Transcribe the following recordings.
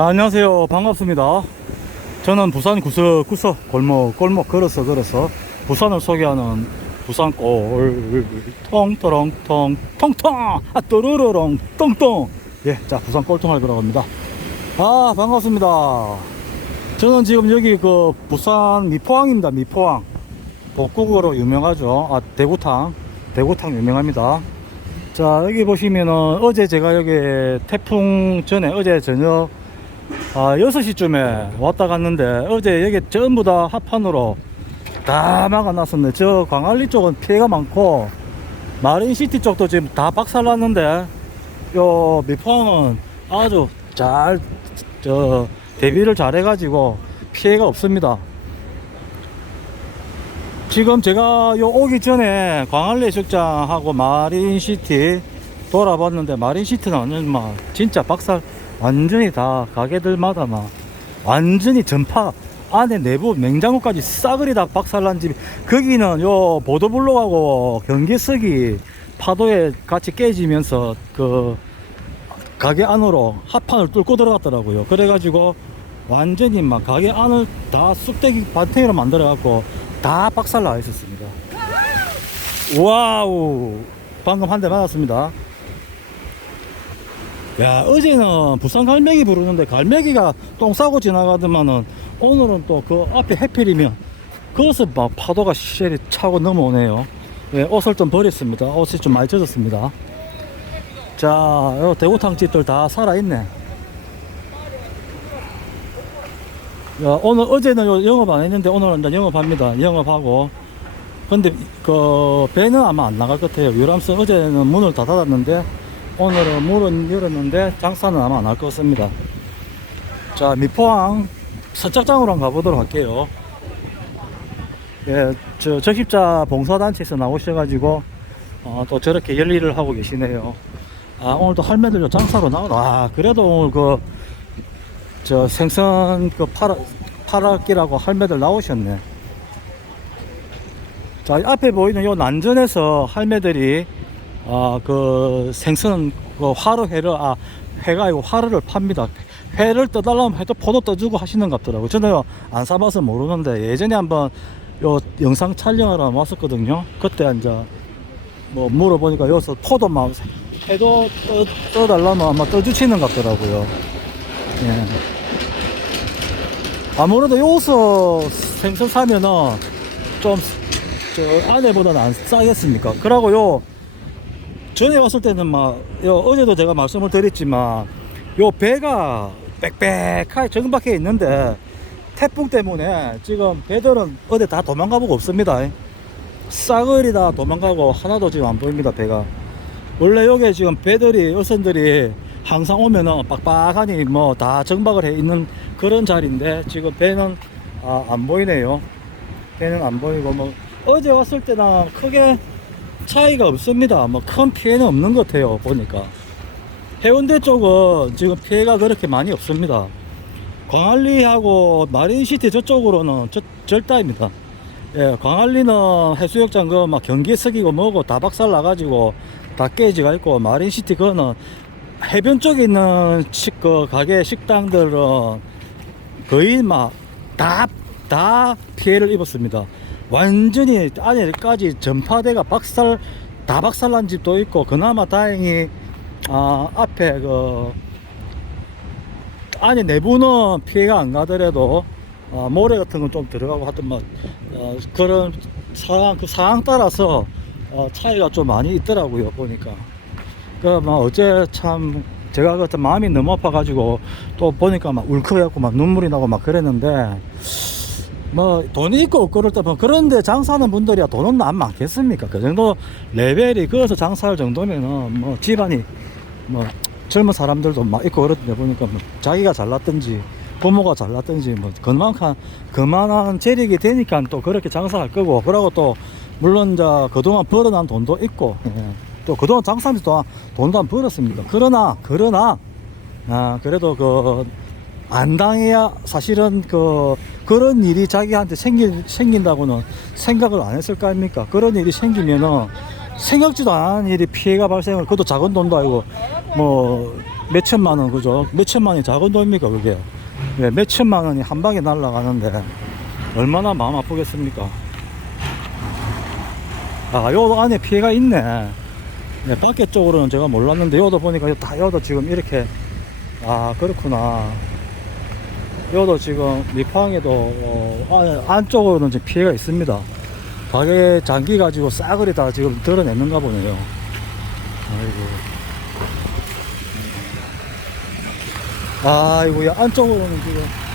자, 안녕하세요. 반갑습니다. 저는 부산 구석구석 골목 골목 걸어서 걸어서 부산을 소개하는 부산 꼴 통떠렁 통 통통 아 또르르렁 똥똥 예, 자 부산 거라고 합니다. 아 반갑습니다. 저는 지금 여기 그 부산 미포항입니다. 미포항 복국으로 유명하죠. 아 대구탕 대구탕 유명합니다. 자 여기 보시면은 어제 제가 여기 태풍 전에 어제 저녁 아 6시쯤에 왔다 갔는데 어제 여기 전부 다 합판으로 다 막아놨었네. 저 광안리 쪽은 피해가 많고 마린시티 쪽도 지금 다 박살났는데 요 미포항은 아주 잘 저 대비를 잘 해가지고 피해가 없습니다. 지금 제가 요 오기 전에 광안리 해수욕장하고 마린시티 돌아봤는데 마린시티는 완전 막 진짜 박살 완전히 다 가게들마다 막 완전히 전파 안에 내부 냉장고까지 싸그리 다 박살난 집이 거기는 요 보도블록하고 경계석이 파도에 같이 깨지면서 그 가게 안으로 합판을 뚫고 들어갔더라고요. 그래가지고 완전히 막 가게 안을 다 쑥대기 반탱이로 만들어 갖고 다 박살 나 있었습니다. 와우! 방금 한 대 맞았습니다 야 어제는 부산 갈매기 부르는데 갈매기가 똥 싸고 지나가더만은 오늘은 또 그 앞에 해필이면 그것을 막 파도가 시리 차고 넘어오네요. 예, 옷을 좀 버렸습니다. 옷이 좀 많이 젖었습니다. 자요 대구탕 집들 다 살아있네. 야, 오늘 어제는 요 영업 안 했는데 오늘은 영업합니다. 영업하고. 근데 그 배는 아마 안 나갈 것 같아요. 유람선 어제는 문을 다 닫았는데 오늘은 문은 열었는데 장사는 아마 안 할 것 같습니다. 자, 미포항 선착장으로 한번 가보도록 할게요. 예, 저, 적십자 봉사단체에서 나오셔가지고, 어, 또 저렇게 열일을 하고 계시네요. 아, 오늘 또 할매들 장사로 나오나. 아, 그래도 오늘 그, 저 생선 그 팔아, 팔아끼라고 할매들 나오셨네. 자, 이 앞에 보이는 요 난전에서 할매들이 아, 그 생선 그 화로 회를 아 회가 아니고 화로를 팝니다. 회를 떠달라면 해도 포도 떠주고 하시는 것 같더라고요. 저는 안 사봐서 모르는데 예전에 한번 요 영상 촬영하러 왔었거든요. 그때 이제 뭐 물어보니까 여기서 포도 막 회도 떠, 떠달라면 아마 떠주시는 것 같더라고요. 예. 아무래도 여기서 생선 사면은 좀 저 안에보다는 안 싸겠습니까? 그러고 요 전에 왔을 때는 막, 요, 어제도 제가 말씀을 드렸지만, 요 배가 빽빽하게 정박해 있는데, 태풍 때문에 지금 배들은 어디 다 도망가보고 없습니다. 싸그리 다 도망가고 하나도 지금 안 보입니다, 배가. 원래 여기 지금 배들이, 어선들이 항상 오면은 빡빡하니 뭐 다 정박을 해 있는 그런 자리인데, 지금 배는 아, 안 보이네요. 배는 안 보이고, 뭐, 어제 왔을 때랑 크게 차이가 없습니다. 뭐 큰 피해는 없는 것 같아요. 보니까 해운대 쪽은 지금 피해가 그렇게 많이 없습니다. 광안리하고 마린시티 저쪽으로는 저, 절다입니다. 예, 광안리는 해수욕장 그 막 경계석이고 뭐고 다 박살 나가지고 다 깨지가 있고 마린시티 그거는 해변 쪽에 있는 식, 그 가게 식당들은 거의 막 다다 피해를 입었습니다. 완전히 안에까지 전파대가 박살 다 박살난 집도 있고 그나마 다행히 아 앞에 그 안에 내부는 피해가 안 가더라도 아, 모래 같은 건 좀 들어가고 하여튼 뭐 어, 그런 상황 그 상황 따라서 어, 차이가 좀 많이 있더라고요 보니까. 그뭐 어제 참 제가 그때 마음이 너무 아파가지고 또 보니까 막 울컥해갖고 막 눈물이 나고 막 그랬는데 뭐 돈이 있고 없고를 떠면 그런데 장사하는 분들이야 돈은 안 많겠습니까 그 정도 레벨이 그어서 장사할 정도면은 뭐 집안이 뭐 젊은 사람들도 막 있고 그런데 보니까 뭐 자기가 잘났든지 부모가 잘났든지 뭐 그만한 그만한 재력이 되니까 또 그렇게 장사할 거고 그러고 또 물론 이제 그동안 벌어난 돈도 있고 예. 또 그동안 장사하면서 또 돈도 안 벌었습니다 그러나 그러나 아 그래도 그 안 당해야 사실은 그 그런 일이 자기한테 생긴 생긴다고는 생각을 안 했을 거 아닙니까? 그런 일이 생기면은 생각지도 않은 일이 피해가 발생을 그것도 작은 돈도 아니고 뭐 몇 천만 원 그죠? 몇 천만 원이 작은 돈입니까 그게? 예, 몇 천만 원이 한 방에 날아가는데 얼마나 마음 아프겠습니까? 아, 요 안에 피해가 있네. 네, 밖에 쪽으로는 제가 몰랐는데 요도 보니까 다 요도 지금 이렇게 아 그렇구나. 요도 지금 밑방에도 어, 안, 안쪽으로는 지금 피해가 있습니다. 가게 장기 가지고 싸그리 다 지금 드러냈는가 보네요. 아이고. 아이고, 야, 안쪽으로는 지금.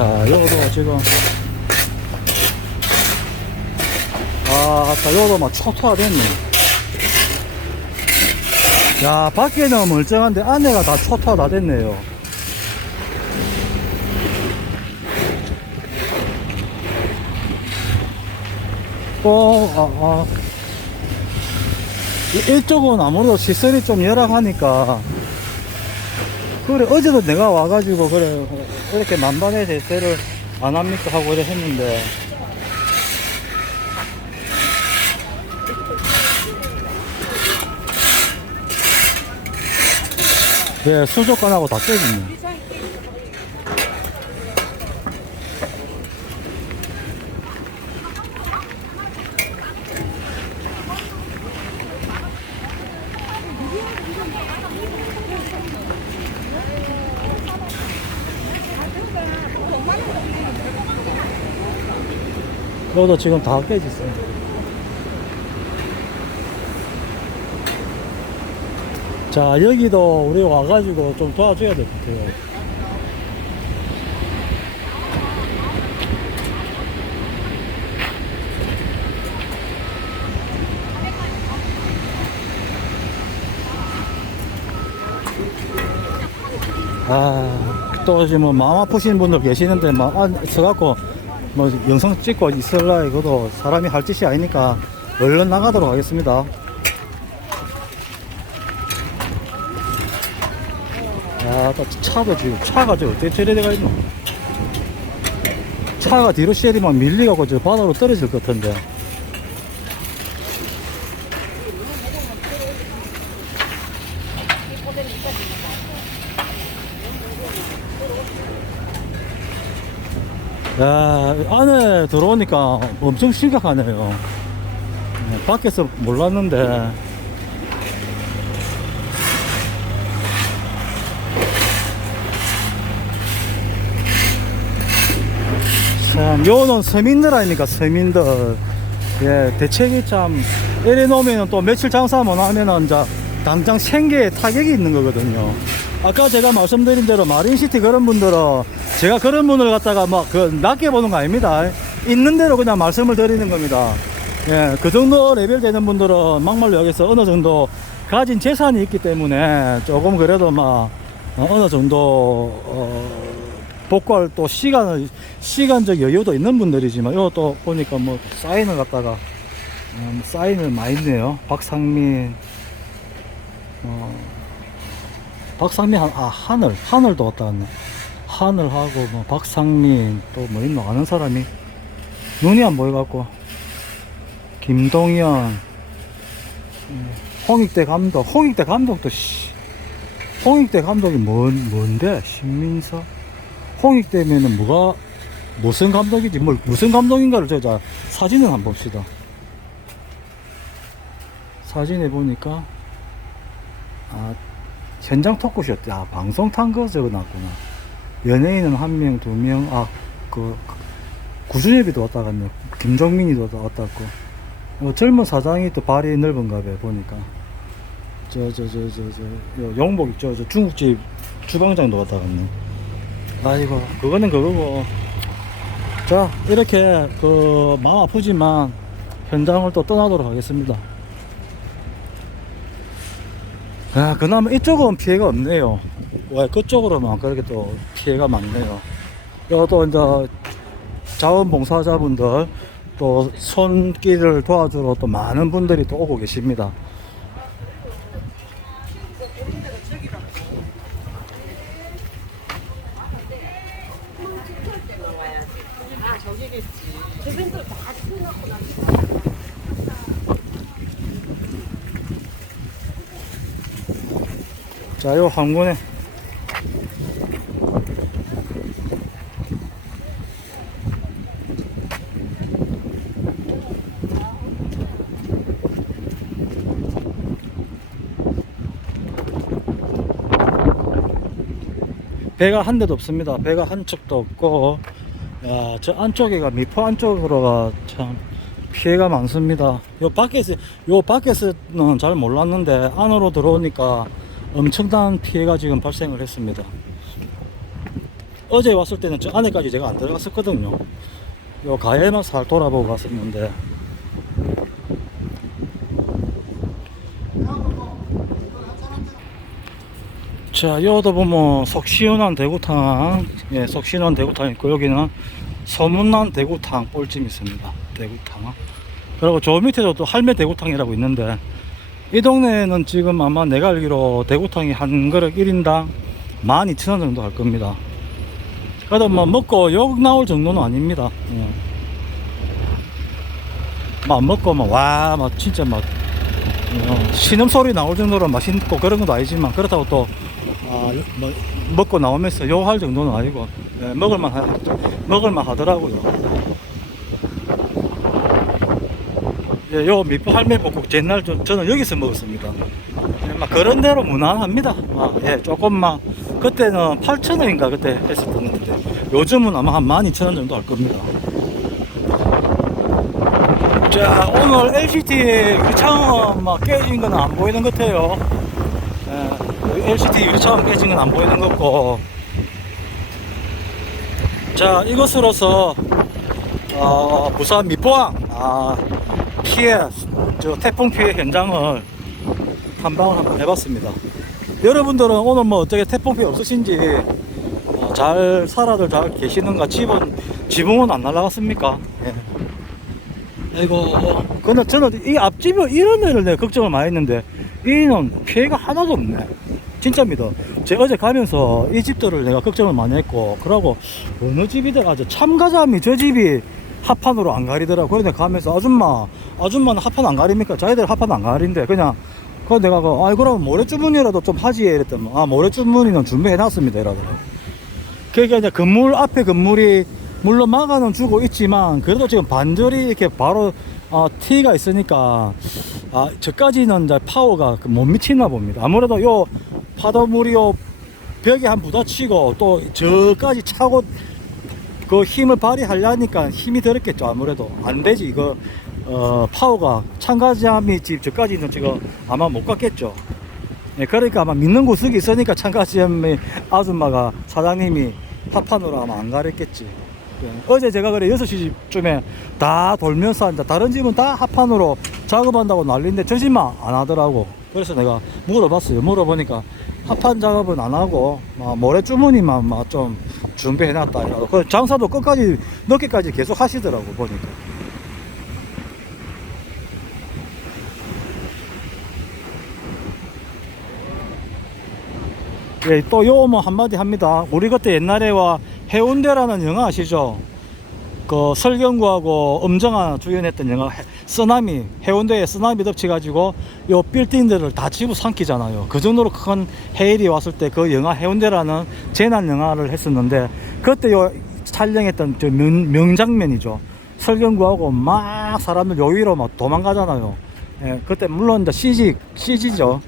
자, 요도 지금. 아, 아까 요도 막 초토화 됐네. 야, 밖에는 멀쩡한데 안에가 다 초토화 다 됐네요. 어, 아, 아. 이- 이쪽은 아무래도 시설이 좀 열악하니까. 그래, 어제도 내가 와가지고, 그래, 이렇게 만반의 대세를 안 합니까? 하고 이래 했는데. 네, 수족관하고 다 깨졌네. 여기도 지금 다 깨졌어요. 자, 여기도 우리 와가지고 좀 도와줘야 될 것 같아요. 아, 또 지금 뭐 마음 아프신 분들 계시는데 막 안, 서갖고 뭐 영상 찍고 있을라 이것도 사람이 할 짓이 아니니까 얼른 나가도록 하겠습니다. 야, 또 차도 지금 차가 저 어떻게 처리돼가 있노? 차가 뒤로 쉐리만 밀리가고 저 바다로 떨어질 것 같은데. 야, 안에 들어오니까 엄청 심각하네요. 네, 밖에서 몰랐는데. 참, 요는 서민들 아닙니까, 서민들. 예, 대책이 참, 이래 놓으면 또 며칠 장사 못 하면은 이제 당장 생계에 타격이 있는 거거든요. 아까 제가 말씀드린 대로 마린시티 그런 분들은 제가 그런 분을 갖다가 막 그 낮게 보는 거 아닙니다. 있는 대로 그냥 말씀을 드리는 겁니다. 예, 그 정도 레벨 되는 분들은 막말로 여기서 어느 정도 가진 재산이 있기 때문에 조금 그래도 막 어, 어느 정도 어, 복구할 또 시간을 시간적 여유도 있는 분들이지만 이것도 보니까 뭐 사인을 갖다가 음, 사인을 많이 했네요. 박상민 어, 박상민 한, 아 하늘 하늘도 왔다 갔네. 하늘하고 뭐 박상민 또 뭐 있노 아는 사람이 눈이 안 보여갖고 김동현 음, 홍익대 감독 홍익대 감독도 씨 홍익대 감독이 뭔 뭔데? 신민서? 홍익대면은 뭐가 무슨 감독이지? 뭘 무슨 감독인가를 저자 사진을 한번 봅시다. 사진에 보니까 아 현장 토크쇼 아 방송 탄거 적어놨구나 연예인은 한 명 두 명 아 그 구준엽이도 왔다 갔네. 김정민이도 왔다 갔고. 어, 젊은 사장이 또 발이 넓은가 봐 보니까. 저 저 저 저저 영복 있죠? 저 중국집 주방장도 왔다 갔네. 아이고 그거는 그거고. 자 이렇게 그 마음 아프지만 현장을 또 떠나도록 하겠습니다. 아 그나마 이쪽은 피해가 없네요. 와 그쪽으로만 그렇게 또 피해가 많네요 이것도 이제 자원봉사자분들 또 손길을 도와주러 또 많은 분들이 또 오고 계십니다. 자, 요 항구네. 배가 한 대도 없습니다. 배가 한 척도 없고, 야, 저 안쪽에가 미포 안쪽으로가 참 피해가 많습니다. 요 밖에서, 요 밖에서는 잘 몰랐는데 안으로 들어오니까 엄청난 피해가 지금 발생을 했습니다. 어제 왔을 때는 저 안에까지 제가 안 들어갔었거든요. 요 가해만 살 돌아보고 갔었는데. 자, 여기도 보면 속 시원한 대구탕, 예, 속 시원한 대구탕 있고, 여기는 소문난 대구탕 볼찜 있습니다. 대구탕. 그리고 저 밑에도 또 할매 대구탕이라고 있는데, 이 동네에는 지금 아마 내가 알기로 대구탕이 한 그릇 1인당 12,000원 정도 할 겁니다. 그래도 뭐 먹고 욕 나올 정도는 아닙니다. 예. 막 먹고 막 와, 막 진짜 막 어, 신음소리 나올 정도로 맛있고 그런 것도 아니지만 그렇다고 또 아, 뭐, 먹고 나오면서 욕할 정도는 아니고 예, 먹을만 하, 먹을만 하더라고요. 예, 요 미포 할매 복국 옛날 저, 저는 여기서 먹었습니다. 예, 막 그런 대로 무난합니다. 막, 예, 조금만 그때는 8,000원인가 그때 했었는데 요즘은 아마 한 12,000원 정도 할 겁니다. 자, 오늘 LCT 유리창은 막 깨진 건 안 보이는 것 같아요. 예, LCT 유리창 깨진 건 안 보이는 것 같고. 자, 이것으로서, 어, 부산 미포항, 아, 피해, 저 태풍 피해 현장을 탐방을 한번 해봤습니다. 여러분들은 오늘 뭐 어떻게 태풍 피해 없으신지, 어, 잘 살아들 잘 계시는가, 집은, 지붕은 안 날아갔습니까? 예. 아이고, 근데 저는 이 앞집이 이런 애를 내가 걱정을 많이 했는데, 이는 피해가 하나도 없네. 진짜입니다. 제가 어제 가면서 이 집들을 내가 걱정을 많이 했고, 그러고 어느 집이더라. 저 참가자미 저 집이 합판으로 안 가리더라. 그런데 가면서 아줌마, 아줌마는 합판 안 가립니까? 자기들 합판 안 가린대. 그냥, 그 내가 그, 아이, 그럼 모래주머니라도 좀 하지. 이랬더니, 아, 모래주머니는 준비해놨습니다. 이러더라고. 그러니까 이제 건물 앞에 건물이 물론 막아는 주고 있지만 그래도 지금 반절이 이렇게 바로 어, T가 있으니까 아 저까지는 이제 파워가 그못 미치나 봅니다. 아무래도 요 파도물이 요 벽에 한 부딪히고 또 저까지 차고 그 힘을 발휘하려니까 힘이 들었겠죠. 아무래도 안 되지 이거 어, 파워가 참가자미 집 저까지는 지금 아마 못 갔겠죠. 예, 그러니까 아마 믿는 구석이 있으니까 참가자미 아줌마가 사장님이 합판으로 아마 안 가랬겠지. 예, 어제 제가 그래 6시쯤에 다 돌면서 이제 다른 집은 다 합판으로 작업한다고 난리인데 저 집만 안 하더라고. 그래서 내가 물어봤어요. 물어보니까 합판 작업은 안 하고 막 모래 주머니만 막 좀 준비해놨다. 이러고. 그 장사도 끝까지 늦게까지 계속 하시더라고 보니까. 예, 또요뭐 한마디 합니다. 우리 그때 옛날에와 해운대라는 영화 아시죠? 그 설경구하고 엄정아 주연했던 영화 해- 쓰나미 해운대에 쓰나미 덮쳐가지고 요 빌딩들을 다 지구 삼키잖아요. 그 정도로 큰 해일이 왔을 때 그 영화 해운대라는 재난 영화를 했었는데 그때 요 촬영했던 저 명, 명장면이죠. 설경구하고 막 사람들 요위로 막 도망가잖아요. 예, 그때 물론 이제 CG CG죠.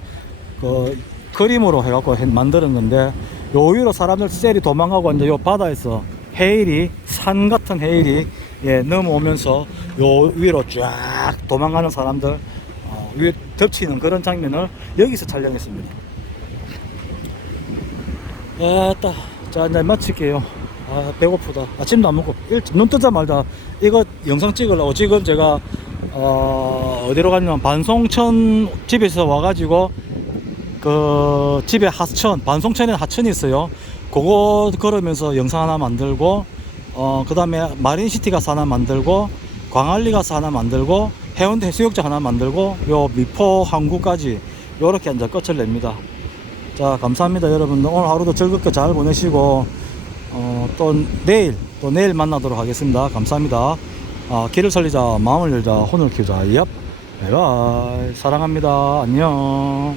그 그림으로 해갖고 해- 만들었는데 요 위로 사람들 셀이 도망가고 이제 요 바다에서 해일이 산 같은 해일이 예, 넘어오면서 요 위로 쫙 도망가는 사람들 어, 위에 덮치는 그런 장면을 여기서 촬영했습니다. 아따 자 이제 마칠게요. 아 배고프다. 아침도 안 먹고 일찍 눈 뜨자마자 이거 영상 찍으려고 지금 제가 어, 어디로 갔냐면 반송천 집에서 와가지고 그 집에 하천 반송천에 하천이 있어요. 그거 걸으면서 영상 하나 만들고 어, 그 다음에 마린시티 가서 하나 만들고, 광안리 가서 하나 만들고, 해운대 해수욕장 하나 만들고, 요 미포 항구까지 요렇게 이제 끝을 냅니다. 자, 감사합니다, 여러분. 오늘 하루도 즐겁게 잘 보내시고, 어, 또 내일, 또 내일 만나도록 하겠습니다. 감사합니다. 아, 길을 살리자, 마음을 열자, 혼을 키우자. 얍. 바이바이. 사랑합니다. 안녕.